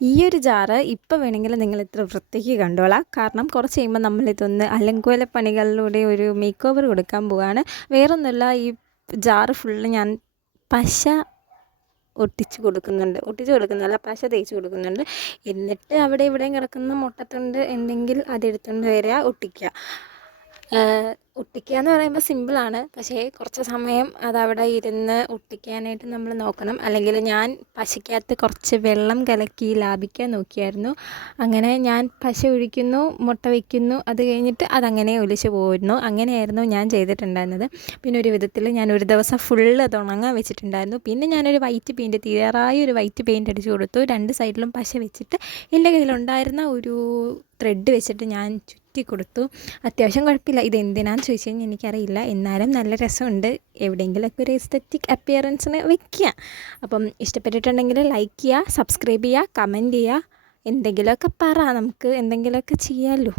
ഈ ഒരു ജാറ് ഇപ്പോൾ വേണമെങ്കിൽ നിങ്ങൾ ഇത്ര വൃത്തിക്ക് കണ്ടോളാം. കാരണം കുറച്ച് കഴിയുമ്പോൾ നമ്മളിതൊന്ന് അലങ്കോല പണികളിലൂടെ ഒരു മേക്ക് ഓവർ കൊടുക്കാൻ പോവുകയാണ്. വേറൊന്നുമല്ല, ഈ ജാറ് ഫുള്ള് ഞാൻ പശ ഒട്ടിച്ച് കൊടുക്കുന്നതല്ല, പശ തേച്ച് കൊടുക്കുന്നുണ്ട്. എന്നിട്ട് അവിടെ ഇവിടെയും കിടക്കുന്ന മുട്ടത്തുണ്ട് ഉണ്ടെങ്കിൽ അതെടുത്തുകൊണ്ട് വരിക, ഒട്ടിക്കുക. ഒട്ടിക്കുക എന്ന് പറയുമ്പോൾ സിമ്പിളാണ്, പക്ഷേ കുറച്ച് സമയം അതവിടെ ഇരുന്ന് ഒട്ടിക്കാനായിട്ട് നമ്മൾ നോക്കണം. അല്ലെങ്കിൽ ഞാൻ പശയ്ക്കകത്ത് കുറച്ച് വെള്ളം കലക്കി ലാഭിക്കാൻ നോക്കിയായിരുന്നു. അങ്ങനെ ഞാൻ പശ ഒഴിക്കുന്നു, മുട്ട വയ്ക്കുന്നു, അത് കഴിഞ്ഞിട്ട് അതങ്ങനെ ഒലിച്ച് പോയിരുന്നു. അങ്ങനെയായിരുന്നു ഞാൻ ചെയ്തിട്ടുണ്ടായിരുന്നത്. പിന്നെ ഒരു വിധത്തിൽ ഞാൻ ഒരു ദിവസം ഫുള്ള് അത് ഉണങ്ങാൻ വെച്ചിട്ടുണ്ടായിരുന്നു. പിന്നെ ഞാനൊരു വൈറ്റ് പെയിൻറ്റ്, തീരാറായ ഒരു വൈറ്റ് പെയിൻറ്റ് അടിച്ചു കൊടുത്തു. രണ്ട് സൈഡിലും പശ വെച്ചിട്ട് എൻ്റെ കയ്യിലുണ്ടായിരുന്ന ഒരു ത്രെഡ് വെച്ചിട്ട് ഞാൻ ചുറ്റി കൊടുത്തു. അത്യാവശ്യം കുഴപ്പമില്ല. ഇതെന്തിനാന്ന് ചോദിച്ചു കഴിഞ്ഞാൽ എനിക്കറിയില്ല, എന്നാലും നല്ല രസമുണ്ട്. എവിടെയെങ്കിലുമൊക്കെ ഒരു എസ്തറ്റിക് അപ്പിയറൻസിന് വെക്കുക. അപ്പം ഇഷ്ടപ്പെട്ടിട്ടുണ്ടെങ്കിൽ ലൈക്ക് ചെയ്യുക, സബ്സ്ക്രൈബ് ചെയ്യുക, കമൻറ്റ് ചെയ്യുക. എന്തെങ്കിലുമൊക്കെ നമുക്ക് എന്തെങ്കിലുമൊക്കെ ചെയ്യാമല്ലോ.